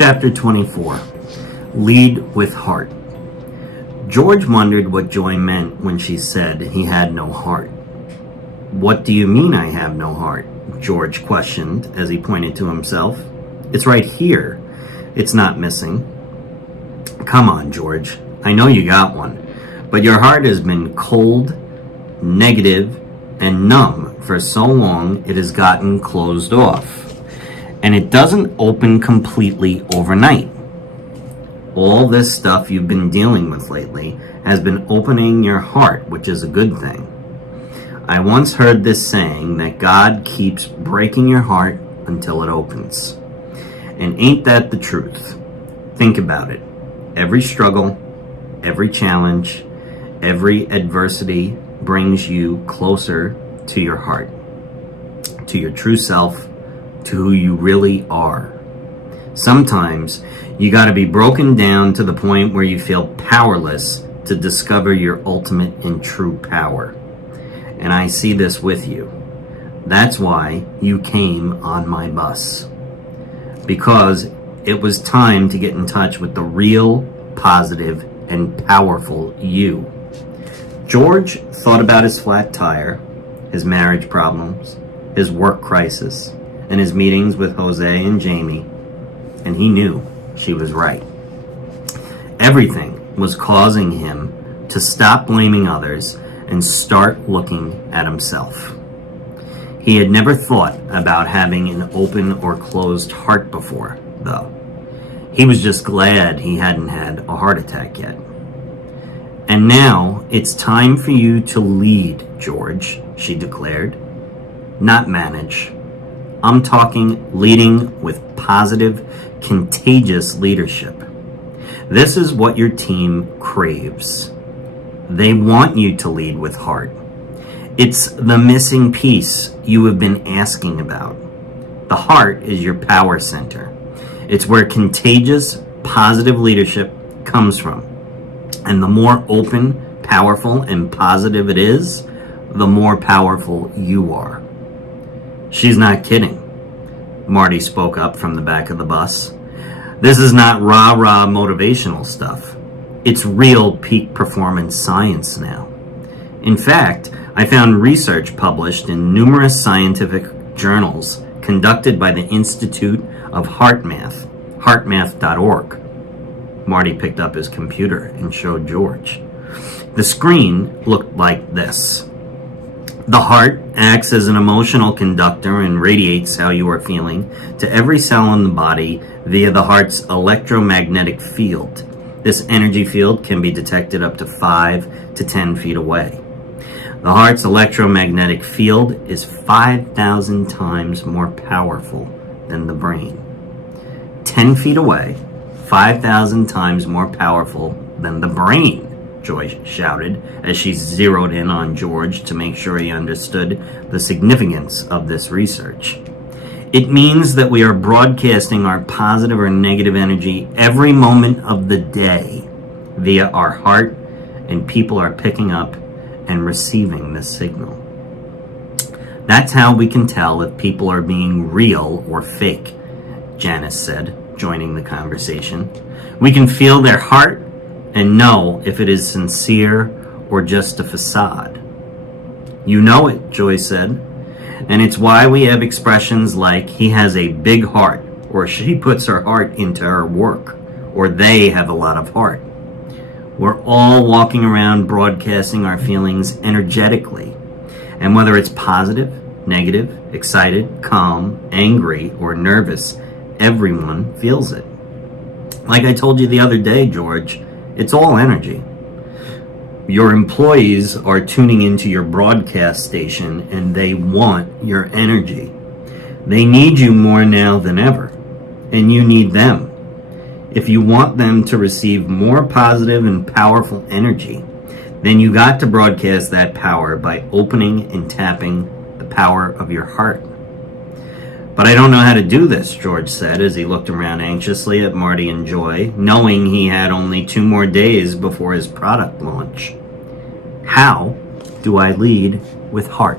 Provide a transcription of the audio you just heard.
Chapter 24. Lead with Heart. George wondered what Joy meant when she said he had no heart. "What do you mean I have no heart?" George questioned as he pointed to himself. "It's right here. It's not missing." "Come on, George. I know you got one. But your heart has been cold, negative, and numb for so long it has gotten closed off. And it doesn't open completely overnight. All this stuff you've been dealing with lately has been opening your heart, which is a good thing. I once heard this saying that God keeps breaking your heart until it opens. And ain't that the truth? Think about it. Every struggle, every challenge, every adversity brings you closer to your heart, to your true self, to who you really are. Sometimes you got to be broken down to the point where you feel powerless to discover your ultimate and true power. And I see this with you. That's why you came on my bus. Because it was time to get in touch with the real, positive, and powerful you. George thought about his flat tire, his marriage problems, his work crisis, and his meetings with Jose and Jamie, and he knew she was right. Everything was causing him to stop blaming others and start looking at himself. He had never thought about having an open or closed heart before, though. He was just glad he hadn't had a heart attack yet. "And now it's time for you to lead, George," she declared. "Not manage. I'm talking leading with positive, contagious leadership. This is what your team craves. They want you to lead with heart. It's the missing piece you have been asking about. The heart is your power center. It's where contagious, positive leadership comes from. And the more open, powerful, and positive it is, the more powerful you are." "She's not kidding," Marty spoke up from the back of the bus. "This is not rah-rah motivational stuff. It's real peak performance science now. In fact, I found research published in numerous scientific journals conducted by the Institute of Heart Math, heartmath.org. Marty picked up his computer and showed George. The screen looked like this. The heart acts as an emotional conductor and radiates how you are feeling to every cell in the body via the heart's electromagnetic field. This energy field can be detected up to 5 to 10 feet away. The heart's electromagnetic field is 5,000 times more powerful than the brain. 10 feet away, 5,000 times more powerful than the brain, Joy shouted as she zeroed in on George to make sure he understood the significance of this research. "It means that we are broadcasting our positive or negative energy every moment of the day via our heart, and people are picking up and receiving this signal. That's how we can tell if people are being real or fake," Janice said, joining the conversation. "We can feel their heart and know if it is sincere or just a facade." "You know it," Joy said. "And it's why we have expressions like, 'He has a big heart,' or 'She puts her heart into her work,' or 'They have a lot of heart.' We're all walking around broadcasting our feelings energetically. And whether it's positive, negative, excited, calm, angry, or nervous, everyone feels it. Like I told you the other day, George, it's all energy. Your employees are tuning into your broadcast station and they want your energy. They need you more now than ever, and you need them. If you want them to receive more positive and powerful energy, then you got to broadcast that power by opening and tapping the power of your heart." "But I don't know how to do this," George said as he looked around anxiously at Marty and Joy, knowing he had only 2 more days before his product launch. "How do I lead with heart?"